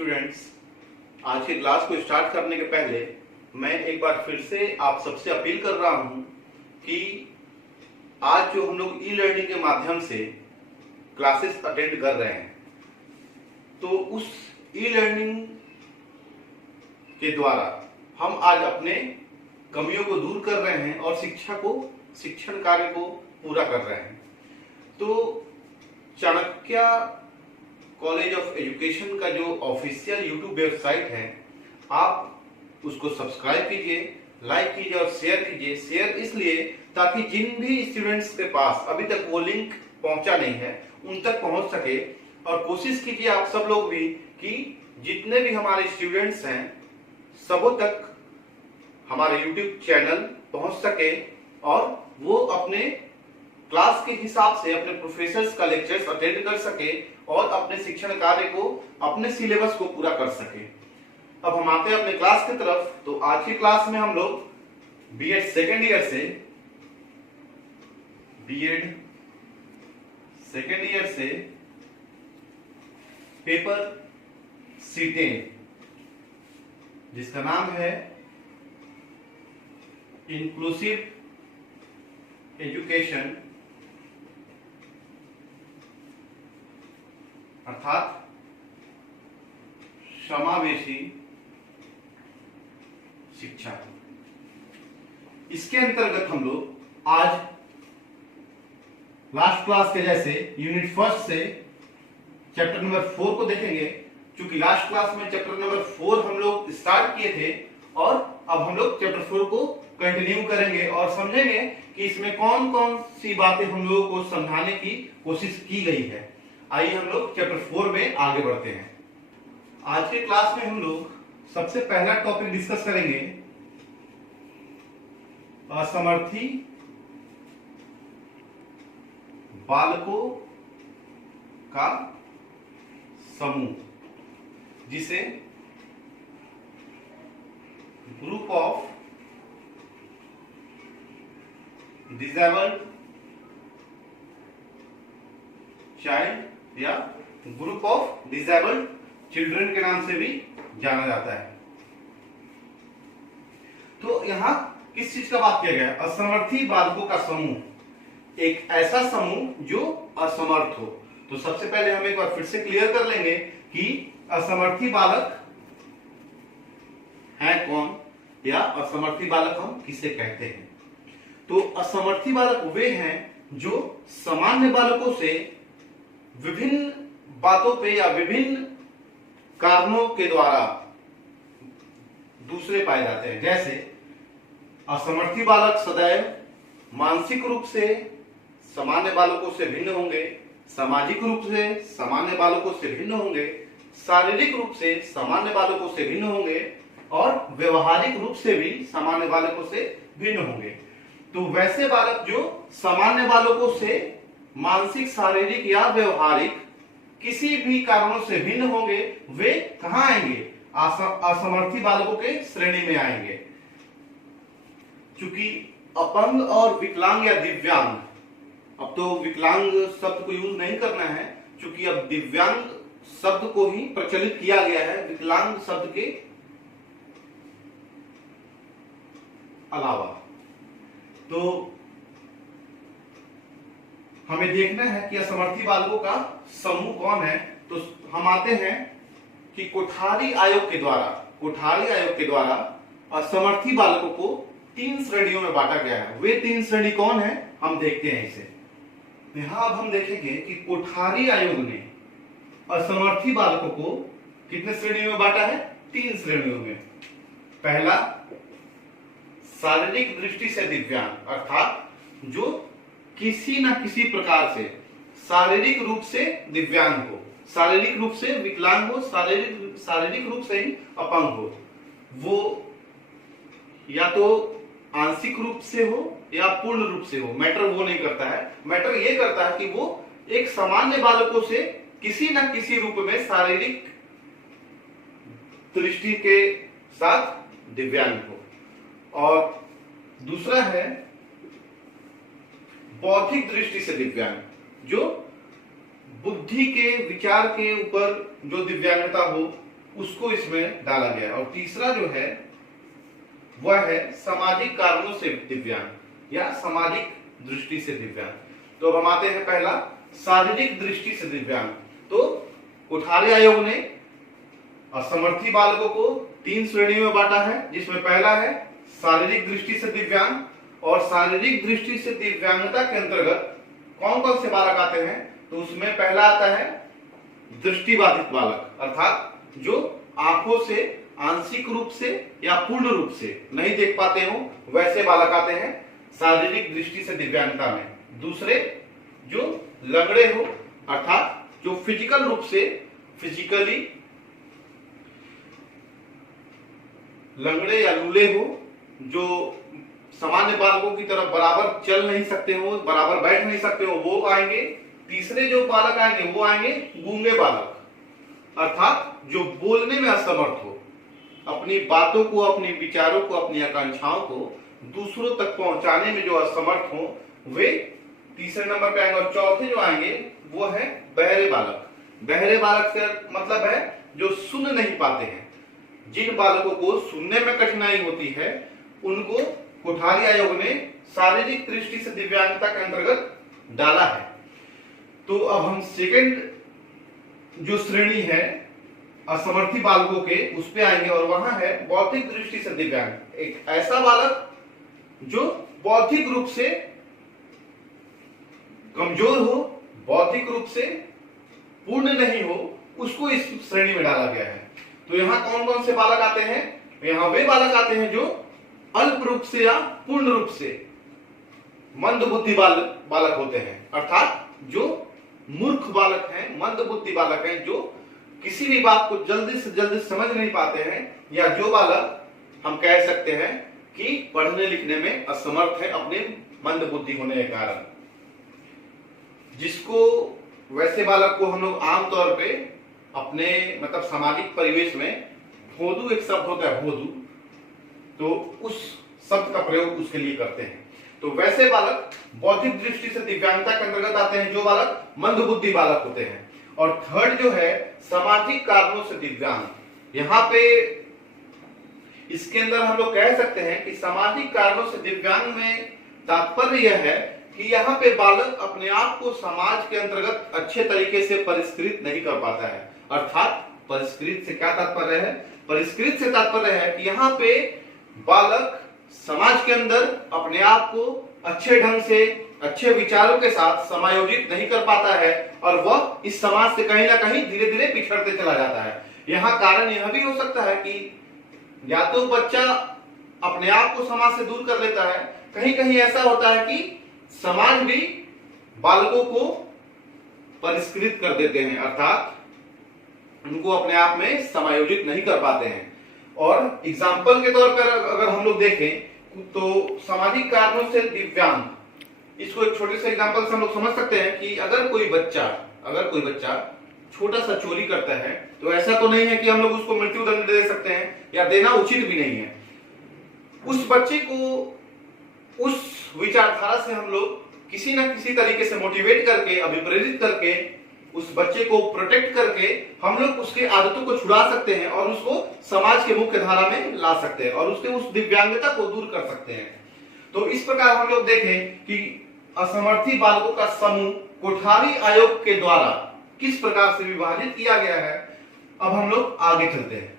Students, आज की class को स्टार्ट करने के पहले मैं एक बार फिर से आप सबसे अपील कर रहा हूं कि आज जो हम लोग ई लर्निंग के माध्यम से क्लासेस अटेंड कर रहे हैं, तो उस ई लर्निंग के द्वारा हम आज अपने कमियों को दूर कर रहे हैं और शिक्षण कार्य को पूरा कर रहे हैं। तो चाणक्य कॉलेज ऑफ एजुकेशन का जो ऑफिशियल यूट्यूब वेबसाइट है, आप उसको सब्सक्राइब कीजिए, लाइक कीजिए और शेयर कीजिए। शेयर इसलिए ताकि जिन भी स्टूडेंट्स के पास अभी तक वो लिंक पहुंचा नहीं है उन तक पहुंच सके। और कोशिश कीजिए आप सब लोग भी कि जितने भी हमारे स्टूडेंट्स हैं सबों तक हमारे यूट्यूब चैनल पहुंच सके और वो अपने क्लास के हिसाब से अपने प्रोफेसर्स का लेक्चर्स अटेंड कर सके और अपने शिक्षण कार्य को, अपने सिलेबस को पूरा कर सके। अब हम आते हैं अपने क्लास की तरफ। तो आज की क्लास में हम लोग बीएड सेकेंड ईयर से पेपर C10 जिसका नाम है इंक्लूसिव एजुकेशन अर्थात समावेशी शिक्षा, इसके अंतर्गत हम लोग आज लास्ट क्लास के जैसे यूनिट फर्स्ट से चैप्टर नंबर 4 को देखेंगे। क्योंकि लास्ट क्लास में चैप्टर नंबर 4 हम लोग स्टार्ट किए थे और अब हम लोग चैप्टर 4 को कंटिन्यू करेंगे और समझेंगे कि इसमें कौन कौन सी बातें हम लोगों को समझाने की कोशिश की गई है। आइए हम लोग चैप्टर 4 में आगे बढ़ते हैं। आज के क्लास में हम लोग सबसे पहला टॉपिक डिस्कस करेंगे असमर्थी बालकों का समूह, जिसे ग्रुप ऑफ डिसेबल्ड चाइल्ड या ग्रुप ऑफ डिसेबल्ड चिल्ड्रन के नाम से भी जाना जाता है। तो यहां किस चीज का बात किया गया है? असमर्थी बालकों का समूह, एक ऐसा समूह जो असमर्थ हो। तो सबसे पहले हम एक बार फिर से क्लियर कर लेंगे कि असमर्थी बालक है कौन या असमर्थी बालक हम किसे कहते हैं। तो असमर्थी बालक वे हैं जो सामान्य बालकों से विभिन्न बातों पे या विभिन्न कारणों के द्वारा दूसरे पाए जाते हैं। जैसे असमर्थी बालक सदैव मानसिक रूप से सामान्य बालकों से भिन्न होंगे, सामाजिक रूप से सामान्य बालकों से भिन्न होंगे, शारीरिक रूप से सामान्य बालकों से भिन्न होंगे और व्यवहारिक रूप से भी सामान्य बालकों से भिन्न होंगे। तो वैसे बालक जो सामान्य बालकों से मानसिक, शारीरिक या व्यवहारिक किसी भी कारणों से भिन्न होंगे, वे कहां आएंगे? असमर्थी बालकों के श्रेणी में आएंगे। चूंकि अपंग और विकलांग या दिव्यांग, अब तो विकलांग शब्द को यूज नहीं करना है क्योंकि अब दिव्यांग शब्द को ही प्रचलित किया गया है विकलांग शब्द के अलावा। तो हमें देखना है कि असमर्थी बालकों का समूह कौन है। तो हम आते हैं कि कोठारी आयोग के द्वारा असमर्थी बालकों को 3 श्रेणियों में बांटा गया है। वे 3 श्रेणी कौन है हम देखते हैं इसे। यहां अब हम देखेंगे कि कोठारी आयोग ने असमर्थी बालकों को कितने श्रेणियों में बांटा है? 3 श्रेणियों में। पहला, शारीरिक दृष्टि से दिव्यांग, अर्थात जो किसी न किसी प्रकार से शारीरिक रूप से दिव्यांग हो, शारीरिक रूप से विकलांग हो, शारीरिक रूप से ही अपंग हो। वो या तो आंशिक रूप से हो या पूर्ण रूप से हो, मैटर वो नहीं करता है। मैटर ये करता है कि वो एक सामान्य बालकों से किसी न किसी रूप में शारीरिक दृष्टि के साथ दिव्यांग हो। और दूसरा है बौद्धिक दृष्टि से दिव्यांग, जो बुद्धि के, विचार के ऊपर जो दिव्यांगता हो, उसको इसमें डाला गया। और तीसरा जो है वह है सामाजिक कारणों से दिव्यांग या सामाजिक दृष्टि से दिव्यांग। तो अब हम आते हैं पहला शारीरिक दृष्टि से दिव्यांग। तो कोठारी आयोग ने असमर्थी बालकों को 3 श्रेणियों में बांटा है, जिसमें पहला है शारीरिक दृष्टि से दिव्यांग। और शारीरिक दृष्टि से दिव्यांगता के अंतर्गत कौन कौन से बालक आते हैं, तो उसमें पहला आता है दृष्टिबाधित बालक, अर्थात जो आंखों से आंशिक रूप से या पूर्ण रूप से नहीं देख पाते हो, वैसे बालक आते हैं शारीरिक दृष्टि से दिव्यांगता में। दूसरे जो लंगड़े हो, अर्थात जो फिजिकल रूप से फिजिकली लंगड़े या लूले हो, जो सामान्य बालकों की तरह बराबर चल नहीं सकते हो, बराबर बैठ नहीं सकते हो, वो आएंगे। तीसरे जो बालक आएंगे वो आएंगे गूंगे बालक, अर्थात जो बोलने में असमर्थ हो, अपनी बातों को, अपने विचारों को, अपनी आकांक्षाओं को दूसरों तक पहुंचाने में जो असमर्थ हो, वे तीसरे नंबर पे आएंगे। और चौथे जो आएंगे वो है बहरे बालक। बहरे बालक से मतलब है जो सुन नहीं पाते हैं। जिन बालकों को सुनने में कठिनाई होती है उनको कोठारी आयोग ने शारीरिक दृष्टि से दिव्यांगता के अंतर्गत डाला है। तो अब हम सेकंड जो श्रेणी है असमर्थी बालकों के, उस पे आएंगे। और वहां है बौद्धिक दृष्टि से दिव्यांग। एक ऐसा बालक जो बौद्धिक रूप से कमजोर हो, बौद्धिक रूप से पूर्ण नहीं हो, उसको इस श्रेणी में डाला गया है। तो यहाँ कौन कौन से बालक आते हैं, यहाँ वे बालक आते हैं जो अल्प रूप से या पूर्ण रूप से मंद बुद्धि बालक होते हैं, अर्थात जो मूर्ख बालक हैं, मंद बुद्धि बालक हैं, जो किसी भी बात को जल्दी से जल्दी समझ नहीं पाते हैं, या जो बालक हम कह सकते हैं कि पढ़ने लिखने में असमर्थ है अपने मंद बुद्धि होने के कारण। जिसको वैसे बालक को हम लोग आमतौर पे अपने मतलब सामाजिक परिवेश में भोदू एक शब्द होता है, भोदू, तो उस शब्द का प्रयोग उसके लिए करते हैं। तो वैसे बालक बौद्धिक दृष्टि से दिव्यांगता के अंतर्गत आते हैं जो बालक मंद बुद्धि बालक होते हैं। और थर्ड जो है सामाजिक कारणों से दिव्यांग। यहाँ पे इसके अंदर हम लोग कह सकते हैं कि सामाजिक कारणों से दिव्यांग में तात्पर्य यह है कि यहाँ पे बालक अपने आप को समाज के अंतर्गत अच्छे तरीके से परिष्कृत नहीं कर पाता है। अर्थात परिष्कृत से क्या तात्पर्य है, परिष्कृत से तात्पर्य है कि यहाँ पे बालक समाज के अंदर अपने आप को अच्छे ढंग से, अच्छे विचारों के साथ समायोजित नहीं कर पाता है और वह इस समाज से कहीं ना कहीं धीरे धीरे पिछड़ते चला जाता है। यहाँ कारण यह भी हो सकता है कि या तो बच्चा अपने आप को समाज से दूर कर लेता है, कहीं कहीं ऐसा होता है कि समाज भी बालकों को परिष्कृत कर देते हैं, अर्थात उनको अपने आप में समायोजित नहीं कर पाते हैं। और एग्जाम्पल के तौर पर अगर हम लोग देखें तो सामाजिक कारणों से दिव्यांग, इसको एक छोटे से एग्जाम्पल से हम लोग समझ सकते हैं कि अगर कोई बच्चा छोटा सा चोरी करता है तो ऐसा तो नहीं है कि हम लोग उसको मृत्यु दंड दे सकते हैं या देना उचित भी नहीं है। उस बच्चे को उस विचारधारा से हम लोग किसी ना किसी तरीके से मोटिवेट करके, अभिप्रेरित करके, उस बच्चे को प्रोटेक्ट करके हम लोग उसके आदतों को छुड़ा सकते हैं और उसको समाज के मुख्य धारा में ला सकते हैं और उसके उस दिव्यांगता को दूर कर सकते हैं। तो इस प्रकार हम लोग देखें कि असमर्थी बालकों का समूह कोठारी आयोग के द्वारा किस प्रकार से विभाजित किया गया है। अब हम लोग आगे चलते हैं।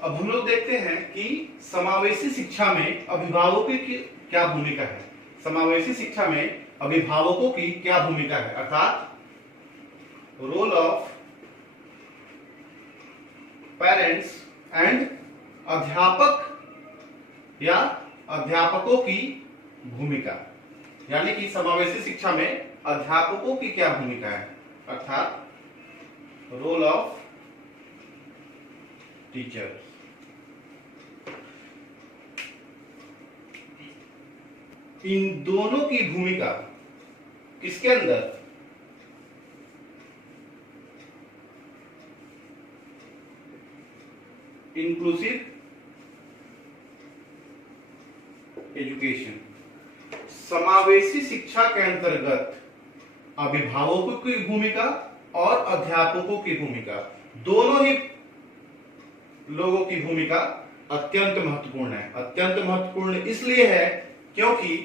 अब हम लोग देखते हैं कि समावेशी शिक्षा में अभिभावकों की क्या भूमिका है। समावेशी शिक्षा में अभिभावकों की क्या भूमिका है, अर्थात रोल ऑफ पेरेंट्स एंड अध्यापक या अध्यापकों की भूमिका, यानी कि समावेशी शिक्षा में अध्यापकों की क्या भूमिका है, अर्थात रोल ऑफ टीचर्स। इन दोनों की भूमिका किसके अंदर, इंक्लूसिव एजुकेशन, समावेशी शिक्षा के अंतर्गत अभिभावकों की भूमिका और अध्यापकों की भूमिका दोनों ही लोगों की भूमिका अत्यंत महत्वपूर्ण है। अत्यंत महत्वपूर्ण इसलिए है क्योंकि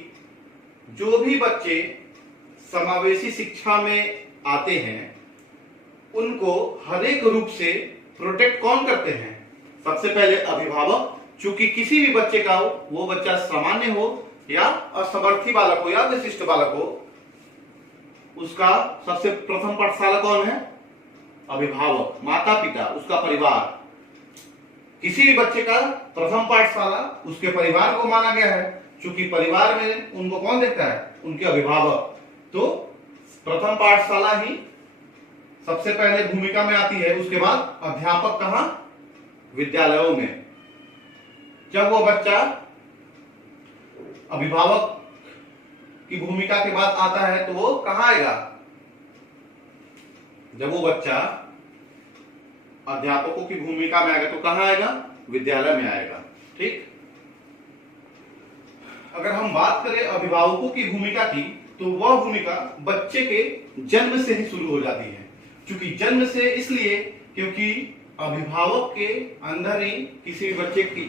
जो भी बच्चे समावेशी शिक्षा में आते हैं उनको हर एक रूप से प्रोटेक्ट कौन करते हैं? सबसे पहले अभिभावक, चूंकि किसी भी बच्चे का वो बच्चा सामान्य हो या असमर्थी बालक हो या विशिष्ट बालक हो, उसका सबसे प्रथम पाठशाला कौन है? अभिभावक, माता पिता, उसका परिवार। किसी भी बच्चे का प्रथम पाठशाला उसके परिवार को माना गया है, क्योंकि परिवार में उनको कौन देखता है? उनके अभिभावक। तो प्रथम पाठशाला ही सबसे पहले भूमिका में आती है। उसके बाद अध्यापक कहां? विद्यालयों में। जब वो बच्चा अभिभावक की भूमिका के बाद आता है तो वो कहां आएगा? जब वो बच्चा अध्यापकों की भूमिका में आएगा तो कहां आएगा? विद्यालय में आएगा। ठीक। अगर हम बात करें अभिभावकों की भूमिका की, तो वह भूमिका बच्चे के जन्म से ही शुरू हो जाती है। क्योंकि जन्म से इसलिए क्योंकि अभिभावक के अंदर ही किसी भी बच्चे की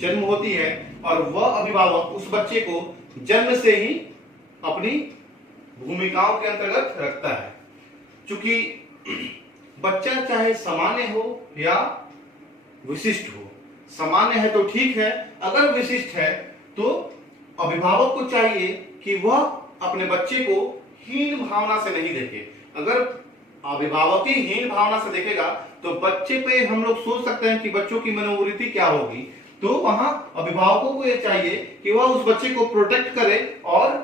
जन्म होती है और वह अभिभावक उस बच्चे को जन्म से ही अपनी भूमिकाओं के अंतर्गत रखता है। क्योंकि बच्चा चाहे सामान्य हो या विशिष्ट हो, सामान्य है तो ठीक है, अगर विशिष्ट है तो अभिभावक को चाहिए कि वह अपने बच्चे को हीन भावना से नहीं देखे। अगर अभिभावक ही हीन भावना से देखेगा तो बच्चे पे हम लोग सोच सकते हैं कि बच्चों की मनोवृत्ति क्या होगी। तो वहां अभिभावकों को यह चाहिए कि वह उस बच्चे को प्रोटेक्ट करे और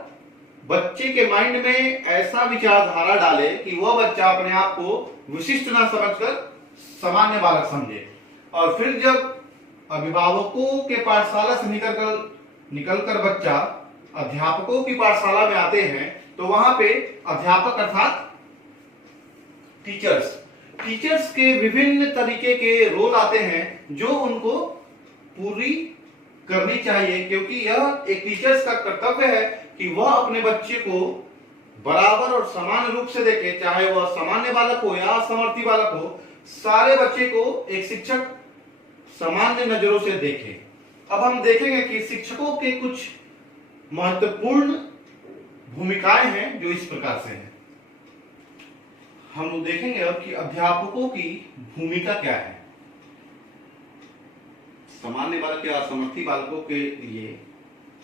बच्चे के माइंड में ऐसा विचारधारा डाले कि वह बच्चा अपने आप को विशिष्ट ना समझकर सामान्य बालक समझे। और फिर जब अभिभावकों के पाठशाला से निकलकर बच्चा अध्यापकों की पाठशाला में आते हैं तो वहां पे अध्यापक अर्थात टीचर्स के विभिन्न तरीके के रोल आते हैं जो उनको पूरी करनी चाहिए, क्योंकि यह एक टीचर्स का कर्तव्य है कि वह अपने बच्चे को बराबर और समान रूप से देखे, चाहे वह सामान्य बालक हो या असमर्थी बालक हो। सारे बच्चे को एक शिक्षक सामान्य नजरों से देखे। अब हम देखेंगे कि शिक्षकों के कुछ महत्वपूर्ण भूमिकाएं हैं जो इस प्रकार से हैं। हम देखेंगे अब कि अध्यापकों की भूमिका क्या है। सामान्य बालक या असमर्थी बालकों के लिए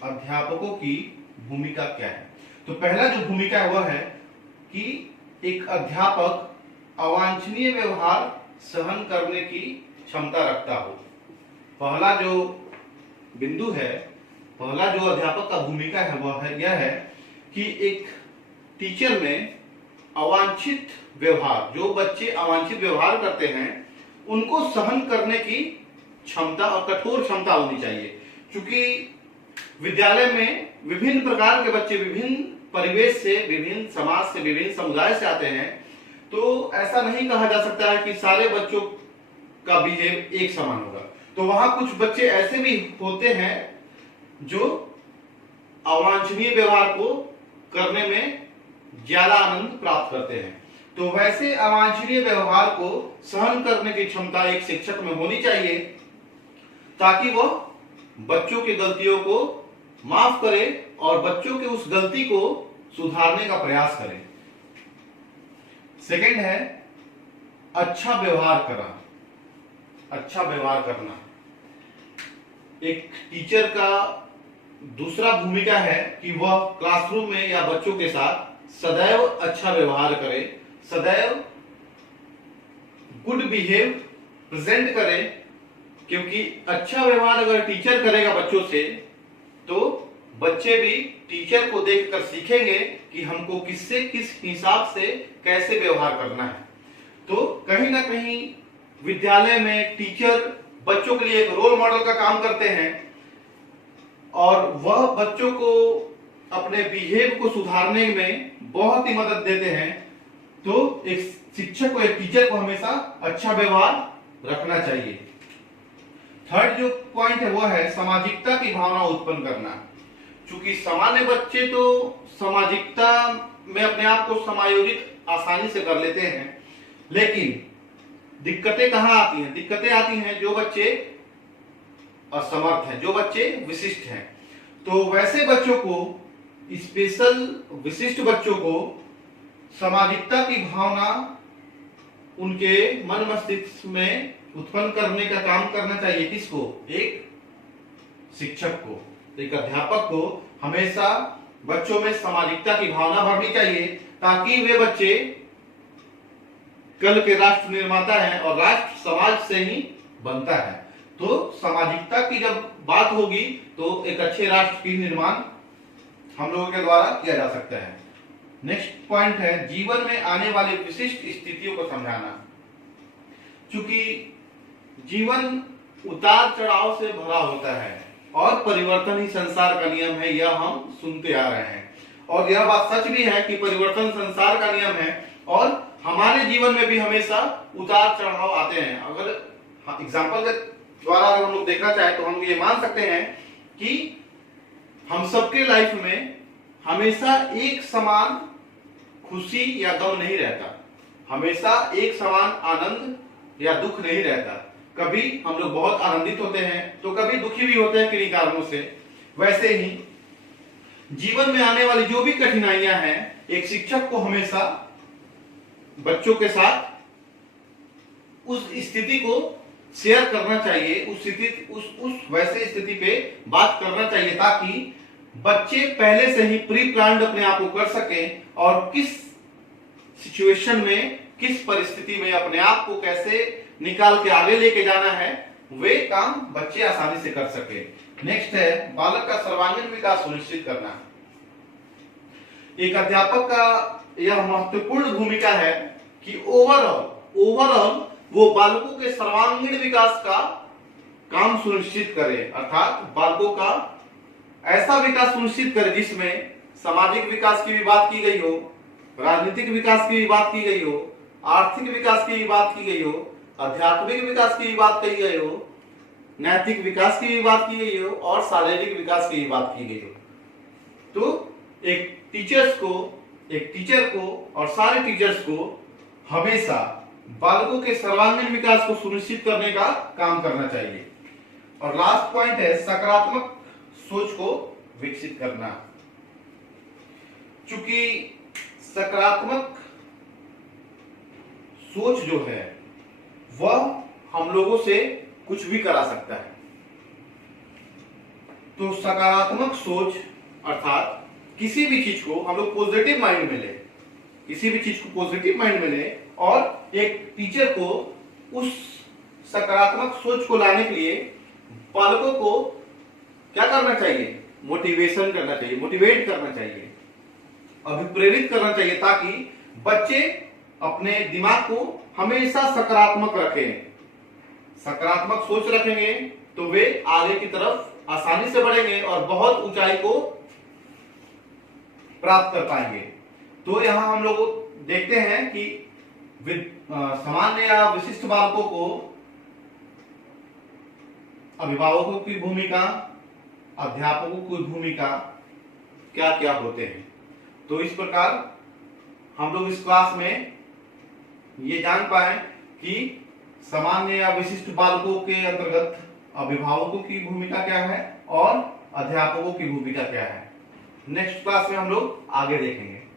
अध्यापकों की भूमिका क्या है। तो पहला जो भूमिका है वह है कि एक अध्यापक अवांछनीय व्यवहार सहन करने की क्षमता रखता हो। पहला जो बिंदु है, पहला जो अध्यापक का भूमिका है वह है यह है कि एक टीचर में अवांछित व्यवहार, जो बच्चे अवांछित व्यवहार करते हैं उनको सहन करने की क्षमता और कठोर क्षमता होनी चाहिए। क्योंकि विद्यालय में विभिन्न प्रकार के बच्चे विभिन्न परिवेश से, विभिन्न समाज से, विभिन्न समुदाय से आते हैं, तो ऐसा नहीं कहा जा सकता है कि सारे बच्चों का बिहेव एक समान होगा। तो वहां कुछ बच्चे ऐसे भी होते हैं जो अवांछनीय व्यवहार को करने में ज्यादा आनंद प्राप्त करते हैं। तो वैसे अवांछनीय व्यवहार को सहन करने की क्षमता एक शिक्षक में होनी चाहिए, ताकि वह बच्चों की गलतियों को माफ करे और बच्चों के उस गलती को सुधारने का प्रयास करे। सेकंड है अच्छा व्यवहार करना। अच्छा व्यवहार करना एक टीचर का दूसरा भूमिका है कि वह क्लासरूम में या बच्चों के साथ सदैव अच्छा व्यवहार करे, सदैव गुड बिहेव प्रेजेंट करे। क्योंकि अच्छा व्यवहार अगर टीचर करेगा बच्चों से तो बच्चे भी टीचर को देखकर सीखेंगे कि हमको किससे किस हिसाब से कैसे व्यवहार करना है। तो कहीं ना कहीं विद्यालय में टीचर बच्चों के लिए एक रोल मॉडल का काम करते हैं और वह बच्चों को अपने बिहेव को सुधारने में बहुत ही मदद देते हैं। तो एक शिक्षक को, एक टीचर को हमेशा अच्छा व्यवहार रखना चाहिए। थर्ड जो पॉइंट है वह है सामाजिकता की भावना उत्पन्न करना। क्योंकि सामान्य बच्चे तो सामाजिकता में अपने आप को समायोजित आसानी से कर लेते हैं, लेकिन दिक्कतें कहाँ आती हैं? दिक्कतें आती हैं जो बच्चे असमर्थ हैं, जो बच्चे विशिष्ट हैं। तो वैसे बच्चों को, स्पेशल विशिष्ट बच्चों को सामाजिकता की भावना उनके मन मस्तिष्क में उत्पन्न करने का काम करना चाहिए। किसको? एक शिक्षक को, एक अध्यापक को हमेशा बच्चों में सामाजिकता की भावना भरनी चाहिए, ताकि वे बच्चे कल के राष्ट्र निर्माता हैं और राष्ट्र समाज से ही बनता है। तो सामाजिकता की जब बात होगी तो एक अच्छे राष्ट्र की निर्माण हम लोगों के द्वारा किया जा सकता है। नेक्स्ट पॉइंट है जीवन में आने वाली विशिष्ट स्थितियों को समझाना। क्योंकि जीवन उतार चढ़ाव से भरा होता है और परिवर्तन ही संसार का नियम है, यह हम सुनते आ रहे हैं। और यह बात सच भी है कि परिवर्तन संसार का नियम है और हमारे जीवन में भी हमेशा उतार चढ़ाव आते हैं। अगर एग्जाम्पल के द्वारा अगर हम लोग देखना चाहें तो हम ये मान सकते हैं कि हम सबके लाइफ में हमेशा एक समान खुशी या गम नहीं रहता, हमेशा एक समान आनंद या दुख नहीं रहता। कभी हम लोग बहुत आनंदित होते हैं तो कभी दुखी भी होते हैं किन्हीं कारणों से। वैसे ही जीवन में आने वाली जो भी कठिनाइयां हैं, एक शिक्षक को हमेशा बच्चों के साथ उस स्थिति को शेयर करना चाहिए, उस वैसे स्थिति पे बात करना चाहिए, ताकि बच्चे पहले से ही प्री प्लान्ड अपने आप को कर सकें और किस सिचुएशन में, किस परिस्थिति में अपने आप को कैसे निकाल के आगे लेके जाना है, वे काम बच्चे आसानी से कर सके। नेक्स्ट है बालक का सर्वांगीण विकास सुनिश्चित करना। एक अध्यापक का यह महत्वपूर्ण भूमिका है कि ओवरऑल वो बालकों के सर्वांगीण विकास का काम सुनिश्चित करे, अर्थात बालकों का ऐसा विकास सुनिश्चित करे जिसमें सामाजिक विकास की भी बात की गई हो, राजनीतिक विकास की भी बात की गई हो, आर्थिक विकास की भी बात की गई हो, आध्यात्मिक विकास की भी बात की गई हो, नैतिक विकास की भी बात की गई हो और शारीरिक विकास की भी बात की गई हो। तो एक टीचर को और सारे टीचर्स को हमेशा बालकों के सर्वांगीण विकास को सुनिश्चित करने का काम करना चाहिए। और लास्ट पॉइंट है सकारात्मक सोच को विकसित करना। चूंकि सकारात्मक सोच जो है वह हम लोगों से कुछ भी करा सकता है। तो सकारात्मक सोच अर्थात किसी भी चीज को हम लोग पॉजिटिव माइंड में ले, किसी भी चीज को पॉजिटिव माइंड में ले, और एक टीचर को उस सकारात्मक सोच को लाने के लिए बालकों को क्या करना चाहिए? मोटिवेशन करना चाहिए, मोटिवेट करना चाहिए, अभिप्रेरित करना चाहिए, ताकि बच्चे अपने दिमाग को हमेशा सकारात्मक रखें। सकारात्मक सोच रखेंगे तो वे आगे की तरफ आसानी से बढ़ेंगे और बहुत ऊंचाई को प्राप्त कर पाएंगे। तो यहां हम लोग देखते हैं कि सामान्य या विशिष्ट बालकों को अभिभावकों की भूमिका, अध्यापकों की भूमिका क्या क्या होते हैं। तो इस प्रकार हम लोग इस क्लास में ये जान पाए कि सामान्य या विशिष्ट बालकों के अंतर्गत अभिभावकों की भूमिका क्या है और अध्यापकों की भूमिका क्या है। नेक्स्ट क्लास में हम लोग आगे देखेंगे।